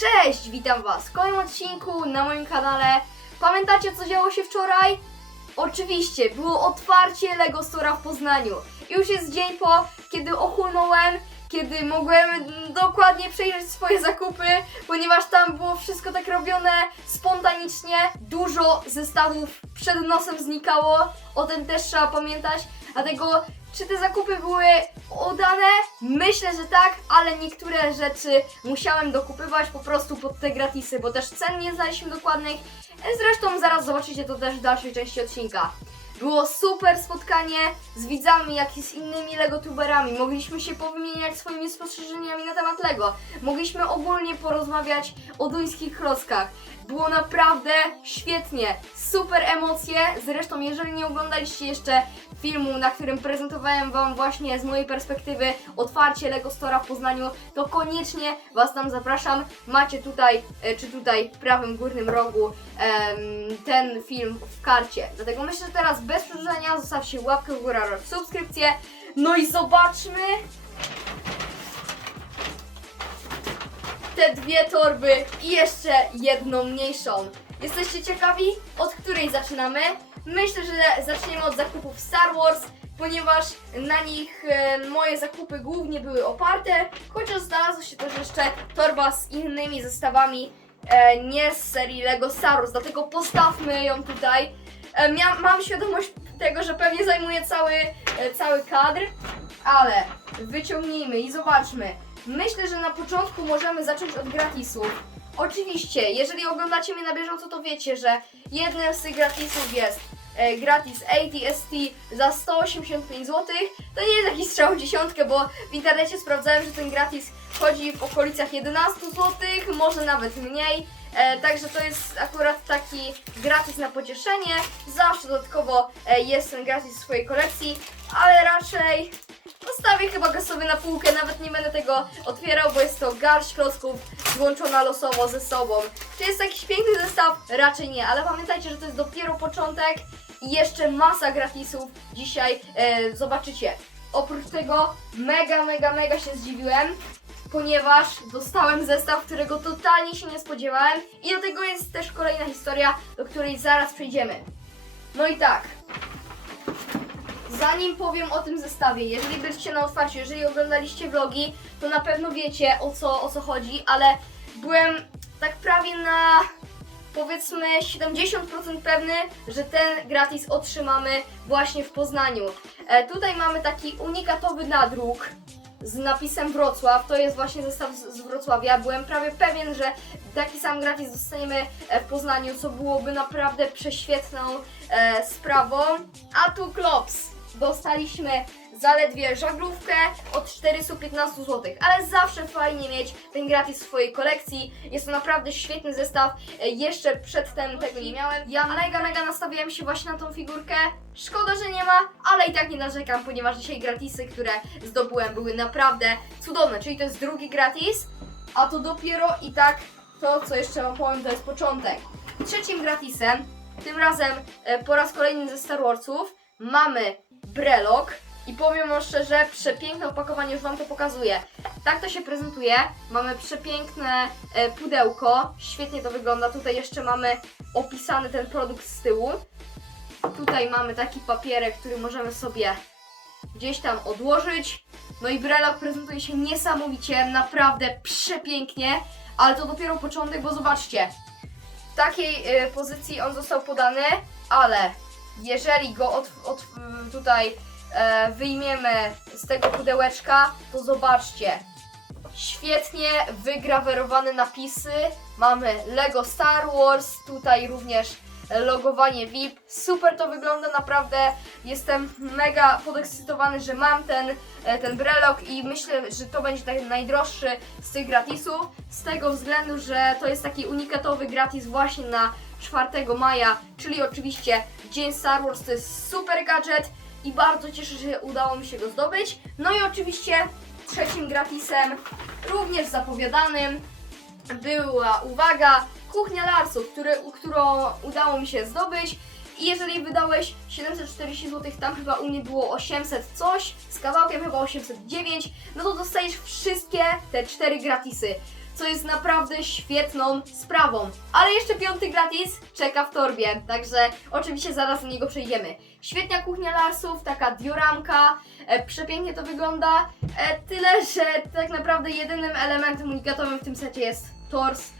Cześć, witam Was w kolejnym odcinku na moim kanale. Pamiętacie co działo się wczoraj? Oczywiście, było otwarcie Lego Store'a w Poznaniu. Już jest dzień po, kiedy ochłonąłem, kiedy mogłem dokładnie przejrzeć swoje zakupy, ponieważ tam było wszystko tak robione spontanicznie. Dużo zestawów przed nosem znikało, o tym też trzeba pamiętać. Dlatego, czy te zakupy były udane? Myślę, że tak, ale niektóre rzeczy musiałem dokupywać po prostu pod te gratisy, bo też cen nie znaliśmy dokładnych. Zresztą zaraz zobaczycie to też w dalszej części odcinka. Było super spotkanie z widzami, jak i z innymi LEGO-tuberami. Mogliśmy się powymieniać swoimi spostrzeżeniami na temat LEGO. Mogliśmy ogólnie porozmawiać o duńskich klockach. Było naprawdę świetnie, super emocje. Zresztą, jeżeli nie oglądaliście jeszcze filmu, na którym prezentowałem Wam właśnie z mojej perspektywy otwarcie LEGO Store'a w Poznaniu, to koniecznie Was tam zapraszam. Macie tutaj, e, czy tutaj w prawym górnym rogu ten film w karcie. Dlatego myślę, że teraz bez przedłużenia zostawcie łapkę w górę oraz subskrypcję. No i zobaczmy te dwie torby i jeszcze jedną mniejszą. Jesteście ciekawi, od której zaczynamy? Myślę, że zaczniemy od zakupów Star Wars, ponieważ na nich e, moje zakupy głównie były oparte, chociaż znalazła się też jeszcze torba z innymi zestawami, e, nie z serii Lego Star Wars, dlatego postawmy ją tutaj. E, mam świadomość tego, że pewnie zajmuje cały, cały kadr, ale wyciągnijmy i zobaczmy. Myślę, że na początku możemy zacząć od gratisów. Oczywiście, jeżeli oglądacie mnie na bieżąco, to wiecie, że jednym z tych gratisów jest gratis ATST za 185 zł. To nie jest jakiś strzał w dziesiątkę, bo w internecie sprawdzałem, że ten gratis chodzi w okolicach 11 zł, może nawet mniej. E, także to jest akurat taki gratis na pocieszenie. Zawsze dodatkowo e, jest ten gratis w swojej kolekcji, ale raczej Postawię chyba go sobie na półkę, nawet nie będę tego otwierał, bo jest to garść klocków złączona losowo ze sobą. Czy jest jakiś piękny zestaw? Raczej nie, ale pamiętajcie, że to jest dopiero początek i jeszcze masa gratisów dzisiaj e, zobaczycie. Oprócz tego mega, mega, mega się zdziwiłem, ponieważ dostałem zestaw, którego totalnie się nie spodziewałem i do tego jest też kolejna historia, do której zaraz przejdziemy. No i tak, Zanim powiem o tym zestawie, jeżeli byliście na otwarciu, jeżeli oglądaliście vlogi, to na pewno wiecie o co, o co chodzi, ale byłem tak prawie na powiedzmy 70% pewny, że ten gratis otrzymamy właśnie w Poznaniu. E, tutaj mamy taki unikatowy nadruk z napisem Wrocław, to jest właśnie zestaw z, z Wrocławia. Byłem prawie pewien, że taki sam gratis dostaniemy e, w Poznaniu, co byłoby naprawdę prześwietną e, sprawą. A tu Klops dostaliśmy zaledwie żaglówkę od 415 zł, ale zawsze fajnie mieć ten gratis w swojej kolekcji. Jest to naprawdę świetny zestaw. E, Jeszcze przedtem tego nie miałem. Ja mega, mega nastawiałem się właśnie na tą figurkę. Szkoda, że nie ma, ale i tak nie narzekam, ponieważ dzisiaj gratisy, które zdobyłem, były naprawdę cudowne. Czyli to jest drugi gratis, a to dopiero i tak to, co jeszcze wam powiem, to jest początek. Trzecim gratisem, tym razem e, po raz kolejny ze Star Warsów, mamy brelok. I powiem wam szczerze, przepiękne opakowanie, już wam to pokazuję. Tak to się prezentuje. Mamy przepiękne e, pudełko, świetnie to wygląda. Tutaj jeszcze mamy opisany ten produkt z tyłu. Tutaj mamy taki papierek, który możemy sobie gdzieś tam odłożyć. No i brelok prezentuje się niesamowicie, naprawdę przepięknie, ale to dopiero początek, bo zobaczcie, w takiej e, pozycji on został podany, ale jeżeli go od, od, tutaj e, wyjmiemy z tego pudełeczka, to zobaczcie. Świetnie wygrawerowane napisy. Mamy Lego Star Wars, tutaj również logowanie VIP. Super to wygląda naprawdę. Jestem mega podekscytowany, że mam ten, e, ten brelok i myślę, że to będzie ten najdroższy z tych gratisów. Z tego względu, że to jest taki unikatowy gratis właśnie na 4 maja, czyli oczywiście Dzień Star Wars. To jest super gadżet i bardzo cieszę się, że udało mi się go zdobyć. No i oczywiście trzecim gratisem, również zapowiadanym, była, uwaga, kuchnia Larsów, który, którą udało mi się zdobyć. I jeżeli wydałeś 740 zł, tam chyba u mnie było 800 coś, z kawałkiem chyba 809, no to dostajesz wszystkie te cztery gratisy. Co jest naprawdę świetną sprawą. Ale jeszcze piąty gratis czeka w torbie, także oczywiście zaraz do niego przejdziemy. Świetna kuchnia larsów, taka dioramka, e, przepięknie to wygląda, e, tyle, że tak naprawdę jedynym elementem unikatowym w tym secie jest tors.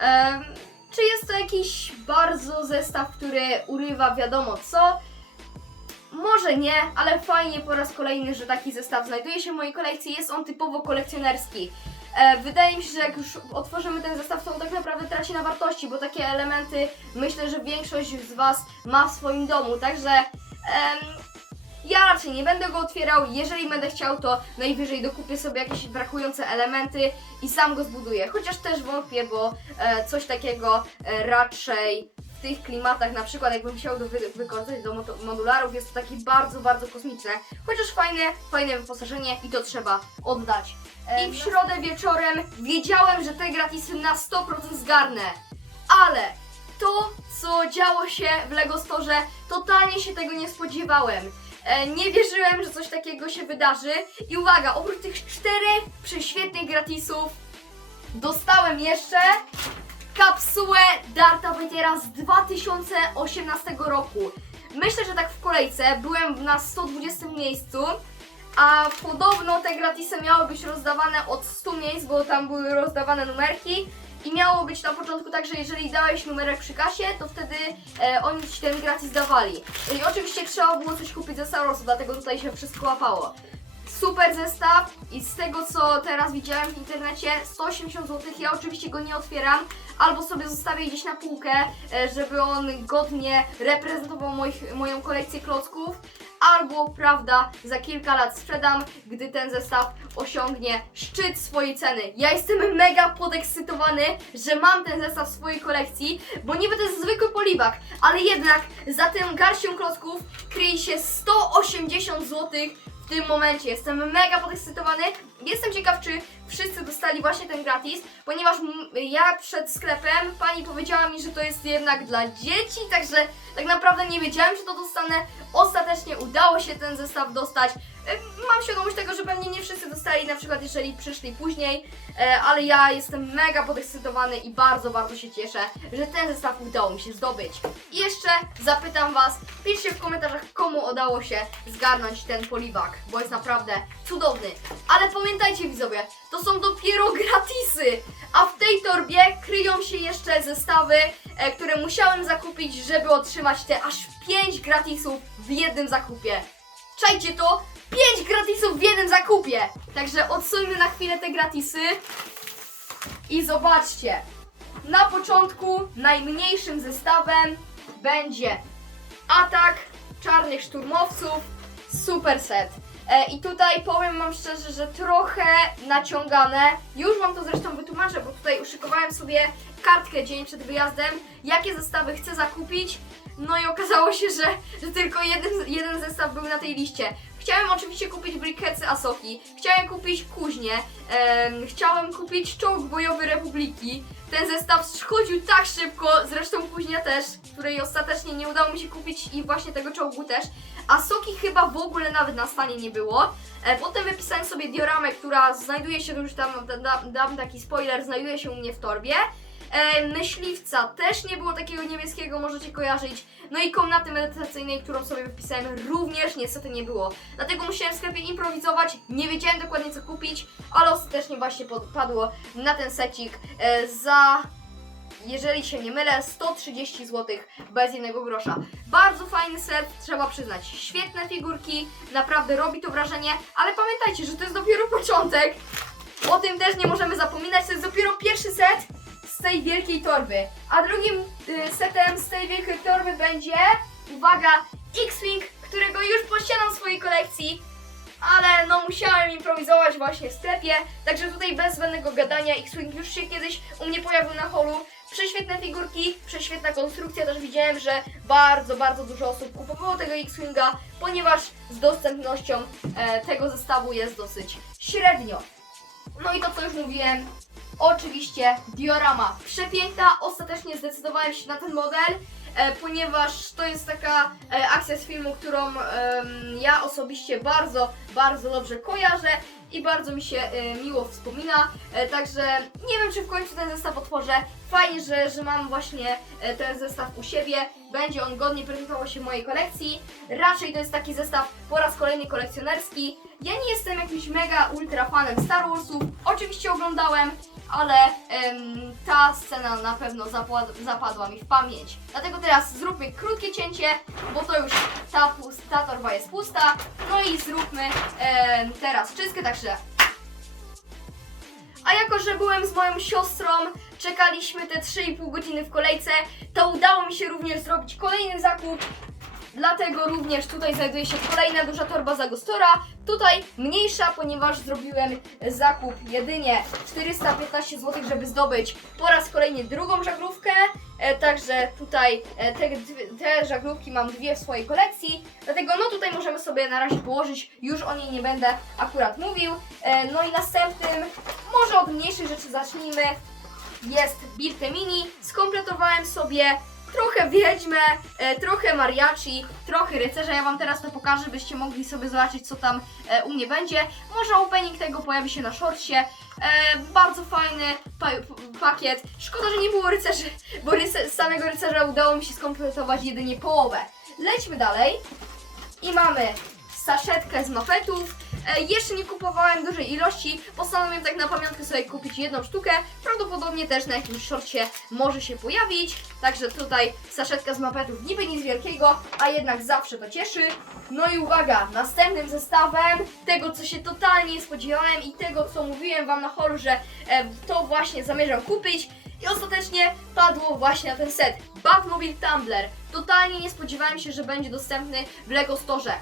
Em, czy jest to jakiś bardzo zestaw, który urywa wiadomo co? Może nie, ale fajnie po raz kolejny, że taki zestaw znajduje się w mojej kolekcji. Jest on typowo kolekcjonerski. E, wydaje mi się, że jak już otworzymy ten zestaw, to on tak naprawdę traci na wartości, bo takie elementy myślę, że większość z Was ma w swoim domu. Także em, ja raczej nie będę go otwierał. Jeżeli będę chciał, to najwyżej dokupię sobie jakieś brakujące elementy i sam go zbuduję. Chociaż też wątpię, bo e, coś takiego e, raczej w tych klimatach, na przykład jakbym chciał do wy wykorzystać do modularów, jest to takie bardzo, bardzo kosmiczne. Chociaż fajne, fajne wyposażenie i to trzeba oddać. I w środę wieczorem wiedziałem, że te gratisy na 100% zgarnę. Ale to, co działo się w Lego Store, totalnie się tego nie spodziewałem. E, nie wierzyłem, że coś takiego się wydarzy. I uwaga, oprócz tych czterech prześwietnych gratisów, dostałem jeszcze kapsułę Darta Vader'a z 2018 roku. Myślę, że tak w kolejce byłem na 120 miejscu, a podobno te gratisy miały być rozdawane od 100 miejsc, bo tam były rozdawane numerki. I miało być na początku tak, że jeżeli dałeś numerek przy kasie, to wtedy e, oni ci ten gratis dawali. I oczywiście trzeba było coś kupić ze Star Warsu, dlatego tutaj się wszystko łapało. Super zestaw i z tego co teraz widziałem w internecie 180 zł. Ja oczywiście go nie otwieram, albo sobie zostawię gdzieś na półkę, e, żeby on godnie reprezentował moich, moją kolekcję klocków, albo prawda, za kilka lat sprzedam, gdy ten zestaw osiągnie szczyt swojej ceny. Ja jestem mega podekscytowany, że mam ten zestaw w swojej kolekcji, bo niby to jest zwykły polibak, ale jednak za tą garścią klocków kryje się 180 zł tym momencie. Jestem mega podekscytowany. Jestem ciekaw, czy wszyscy dostali właśnie ten gratis, ponieważ ja przed sklepem pani powiedziała mi, że to jest jednak dla dzieci, także tak naprawdę nie wiedziałem, czy to dostanę. Ostatecznie udało się ten zestaw dostać. E, Mam świadomość tego, że pewnie nie wszyscy dostali, na przykład jeżeli przyszli później, e, ale ja jestem mega podekscytowany i bardzo, bardzo się cieszę, że ten zestaw udało mi się zdobyć. I jeszcze zapytam Was, piszcie w komentarzach, komu udało się zgarnąć ten polibak, bo jest naprawdę cudowny. Ale pamiętajcie widzowie, to są dopiero gratisy, a w tej torbie kryją się jeszcze zestawy, e, które musiałem zakupić, żeby otrzymać te aż 5 gratisów w jednym zakupie. Czajcie to, 5 gratisów w jednym zakupie! Także odsuńmy na chwilę te gratisy i zobaczcie. Na początku najmniejszym zestawem będzie atak czarnych szturmowców, super set. E, I tutaj powiem wam szczerze, że trochę naciągane. Już wam to zresztą wytłumaczę, bo tutaj uszykowałem sobie kartkę dzień przed wyjazdem, jakie zestawy chcę zakupić. No i okazało się, że, że tylko jeden, jeden zestaw był na tej liście. Chciałem oczywiście kupić briketsy Asoki, chciałem kupić kuźnię, em, chciałem kupić czołg bojowy Republiki. Ten zestaw schodził tak szybko, zresztą kuźnia też, której ostatecznie nie udało mi się kupić i właśnie tego czołgu też. Asoki chyba w ogóle nawet na stanie nie było. E, potem wypisałem sobie dioramę, która znajduje się już tam, da, da, dam taki spoiler, znajduje się u mnie w torbie. E, myśliwca też nie było takiego niebieskiego, możecie kojarzyć. No i komnaty medytacyjnej, którą sobie wypisałem, również niestety nie było. Dlatego musiałem w sklepie improwizować, nie wiedziałem dokładnie co kupić, ale ostatecznie właśnie padło na ten secik e, za, jeżeli się nie mylę, 130 zł bez jednego grosza. Bardzo fajny set, trzeba przyznać. Świetne figurki, naprawdę robi to wrażenie, ale pamiętajcie, że to jest dopiero początek. O tym też nie możemy zapominać, to jest dopiero pierwszy set z tej wielkiej torby. A drugim y, setem z tej wielkiej torby będzie, uwaga, X-Wing, którego już posiadam w swojej kolekcji, ale no musiałem improwizować właśnie w sklepie, także tutaj bez zbędnego gadania X-Wing już się kiedyś u mnie pojawił na holu. Prześwietne figurki, prześwietna konstrukcja, też widziałem, że bardzo, bardzo dużo osób kupowało tego X-Winga, ponieważ z dostępnością e, tego zestawu jest dosyć średnio. No i to co już mówiłem, oczywiście diorama. Przepiękna, ostatecznie zdecydowałem się na ten model, e, ponieważ to jest taka e, akcja z filmu, którą em, ja osobiście bardzo, bardzo dobrze kojarzę i bardzo mi się e, miło wspomina. E, także nie wiem, czy w końcu ten zestaw otworzę. Fajnie, że, że mam właśnie e, ten zestaw u siebie. Będzie on godnie prezentował się w mojej kolekcji. Raczej to jest taki zestaw po raz kolejny kolekcjonerski. Ja nie jestem jakimś mega ultra fanem Star Warsów. Oczywiście oglądałem, ale em, ta scena na pewno zapadła mi w pamięć. Dlatego teraz zróbmy krótkie cięcie, bo to już ta, pus- ta torba jest pusta. No i zróbmy em, teraz czystkę, także a jako, że byłem z moją siostrą, czekaliśmy te 3,5 godziny w kolejce, to udało mi się również zrobić kolejny zakup. Dlatego również tutaj znajduje się kolejna duża torba Zagostora. Tutaj mniejsza, ponieważ zrobiłem zakup jedynie 415 zł, żeby zdobyć po raz kolejny drugą żaglówkę. E, także tutaj e, te, te żaglówki mam dwie w swojej kolekcji. Dlatego no tutaj możemy sobie na razie położyć. Już o niej nie będę akurat mówił. E, no i następnym może od mniejszych rzeczy zacznijmy. Jest Birkę Mini. Skompletowałem sobie trochę Wiedźmę, e, trochę Mariachi, trochę Rycerza. Ja Wam teraz to pokażę, byście mogli sobie zobaczyć, co tam e, u mnie będzie. Może opening tego pojawi się na shortsie. E, bardzo fajny pa pakiet. Szkoda, że nie było rycerzy, bo ryce z samego rycerza udało mi się skompletować jedynie połowę. Lećmy dalej. I mamy saszetkę z mafetów. E, jeszcze nie kupowałem dużej ilości, postanowiłem tak na pamiątkę sobie kupić jedną sztukę. Prawdopodobnie też na jakimś shortcie może się pojawić. Także tutaj saszetka z mapetów niby nic wielkiego, a jednak zawsze to cieszy. No i uwaga, następnym zestawem tego, co się totalnie nie spodziewałem i tego, co mówiłem Wam na holu, że e, to właśnie zamierzam kupić. I ostatecznie padło właśnie na ten set. Batmobile Tumbler. Totalnie nie spodziewałem się, że będzie dostępny w Lego Store.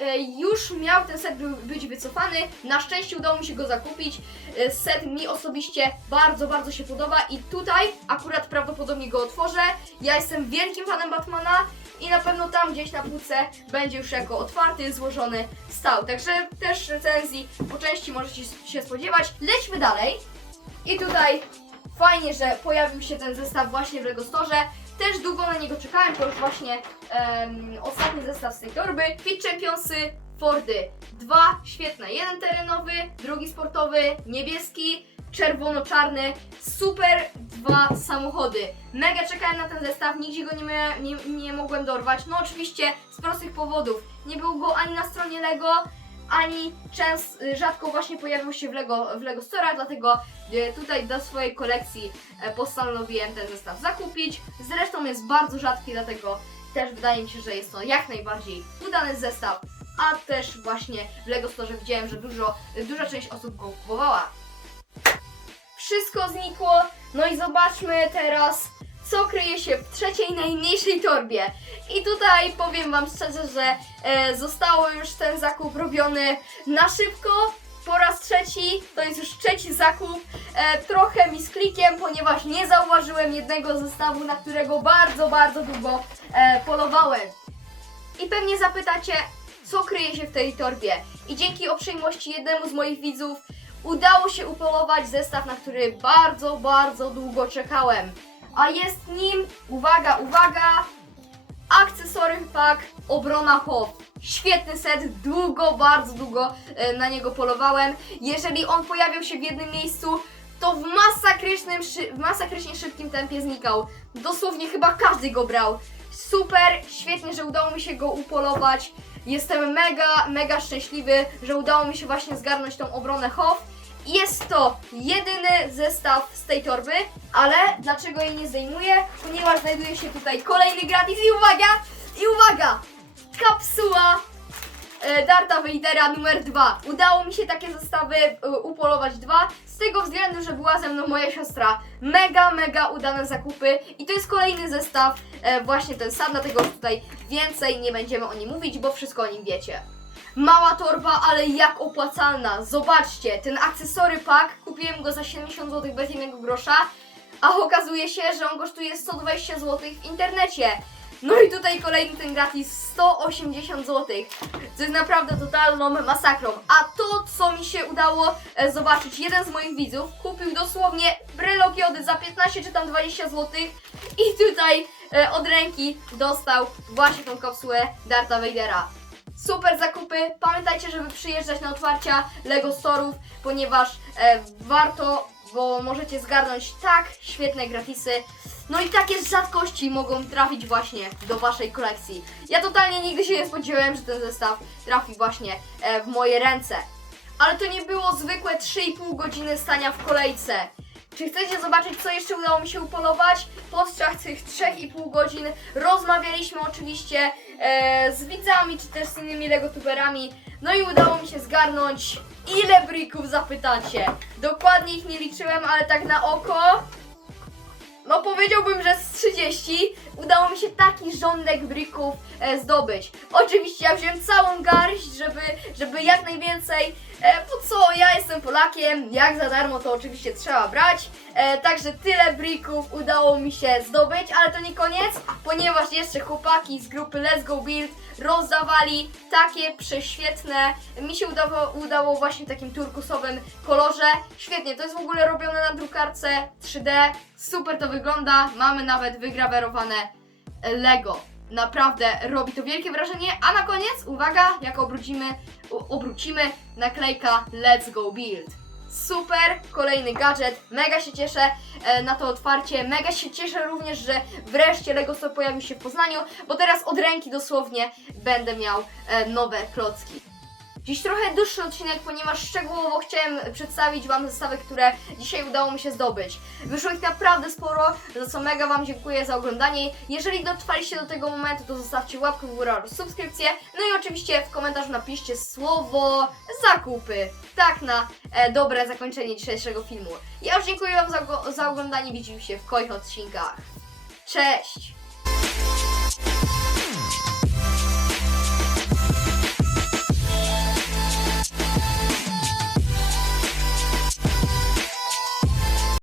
E, Już miał ten set by- być wycofany. Na szczęście udało mi się go zakupić. E, Set mi osobiście bardzo, bardzo się podoba i tutaj akurat prawdopodobnie go otworzę. Ja jestem wielkim fanem Batmana i na pewno tam gdzieś na półce będzie już jako otwarty, złożony stał. Także też recenzji po części możecie się spodziewać. Lećmy dalej. I tutaj fajnie, że pojawił się ten zestaw właśnie w Lego Store. Też długo na niego czekałem, to już właśnie em, ostatni zestaw z tej torby. Fit Championsy, Fordy. Dwa świetne. Jeden terenowy, drugi sportowy, niebieski, czerwono-czarny. Super dwa samochody. Mega czekałem na ten zestaw, nigdzie go nie, nie, nie mogłem dorwać. No oczywiście z prostych powodów. Nie był go ani na stronie Lego, ani często, rzadko właśnie pojawił się w Lego, w Lego Store, dlatego e, tutaj do swojej kolekcji e, postanowiłem ten zestaw zakupić. Zresztą jest bardzo rzadki, dlatego też wydaje mi się, że jest to jak najbardziej udany zestaw. A też właśnie w Lego Store widziałem, że dużo, duża część osób go kupowała. Wszystko znikło, no i zobaczmy teraz, co kryje się w trzeciej najmniejszej torbie. I tutaj powiem Wam szczerze, że e, zostało już ten zakup robiony na szybko. Po raz trzeci, to jest już trzeci zakup. E, trochę mi z klikiem, ponieważ nie zauważyłem jednego zestawu, na którego bardzo, bardzo długo e, polowałem. I pewnie zapytacie, co kryje się w tej torbie. I dzięki uprzejmości jednemu z moich widzów udało się upolować zestaw, na który bardzo, bardzo długo czekałem. A jest nim, uwaga, uwaga, akcesory pack Obrona Hof. Świetny set, długo, bardzo długo e, na niego polowałem. Jeżeli on pojawiał się w jednym miejscu, to w masakrycznym, w masakrycznie szybkim tempie znikał. Dosłownie chyba każdy go brał. Super, świetnie, że udało mi się go upolować. Jestem mega, mega szczęśliwy, że udało mi się właśnie zgarnąć tą obronę Hof. Jest to jedyny zestaw z tej torby, ale dlaczego jej nie zdejmuję? Ponieważ znajduje się tutaj kolejny gratis i uwaga! I uwaga! Kapsuła e, Darta Vadera numer 2. Udało mi się takie zestawy e, upolować dwa, z tego względu, że była ze mną moja siostra. Mega, mega udane zakupy i to jest kolejny zestaw, e, właśnie ten sam, dlatego tutaj więcej nie będziemy o nim mówić, bo wszystko o nim wiecie. Mała torba, ale jak opłacalna. Zobaczcie, ten akcesory pack, kupiłem go za 70 zł bez jednego grosza, a okazuje się, że on kosztuje 120 zł w internecie. No i tutaj kolejny ten gratis 180 zł. Co jest naprawdę totalną masakrą. A to, co mi się udało e, zobaczyć, jeden z moich widzów kupił dosłownie brelok jody za 15 czy tam 20 zł i tutaj e, od ręki dostał właśnie tą kapsułę Darta Vadera. Super zakupy. Pamiętajcie, żeby przyjeżdżać na otwarcia Lego Store'ów, ponieważ e, warto, bo możecie zgarnąć tak świetne gratisy. No i takie rzadkości mogą trafić właśnie do waszej kolekcji. Ja totalnie nigdy się nie spodziewałem, że ten zestaw trafi właśnie e, w moje ręce. Ale to nie było zwykłe 3,5 godziny stania w kolejce. Czy chcecie zobaczyć, co jeszcze udało mi się upolować? Podczas tych 3,5 godzin rozmawialiśmy oczywiście e, z widzami, czy też z innymi legotuberami. No i udało mi się zgarnąć ile brików zapytacie. Dokładnie ich nie liczyłem, ale tak na oko no powiedziałbym, że z 30 udało mi się taki rządek brików e, zdobyć. Oczywiście ja wziąłem całą garść, żeby, żeby jak najwięcej, e, po co ja jestem Polakiem, jak za darmo to oczywiście trzeba brać. E, także tyle brików udało mi się zdobyć, ale to nie koniec, ponieważ jeszcze chłopaki z grupy Let's Go Build rozdawali takie prześwietne, mi się udało, udało właśnie w takim turkusowym kolorze. Świetnie, to jest w ogóle robione na drukarce 3D, super to wygląda, mamy nawet wygrawerowane Lego. Naprawdę robi to wielkie wrażenie, a na koniec, uwaga, jak obrócimy, obrócimy, naklejka Let's Go Build. Super, kolejny gadżet, mega się cieszę e, na to otwarcie, mega się cieszę również, że wreszcie Lego Store pojawił się w Poznaniu, bo teraz od ręki dosłownie będę miał e, nowe klocki. Dziś trochę dłuższy odcinek, ponieważ szczegółowo chciałem przedstawić Wam zestawy, które dzisiaj udało mi się zdobyć. Wyszło ich naprawdę sporo, za co mega Wam dziękuję za oglądanie. Jeżeli dotrwaliście do tego momentu, to zostawcie łapkę w górę oraz subskrypcję. No i oczywiście w komentarzu napiszcie słowo zakupy. Tak na e, dobre zakończenie dzisiejszego filmu. Ja już dziękuję Wam za, za oglądanie, widzimy się w kolejnych odcinkach. Cześć!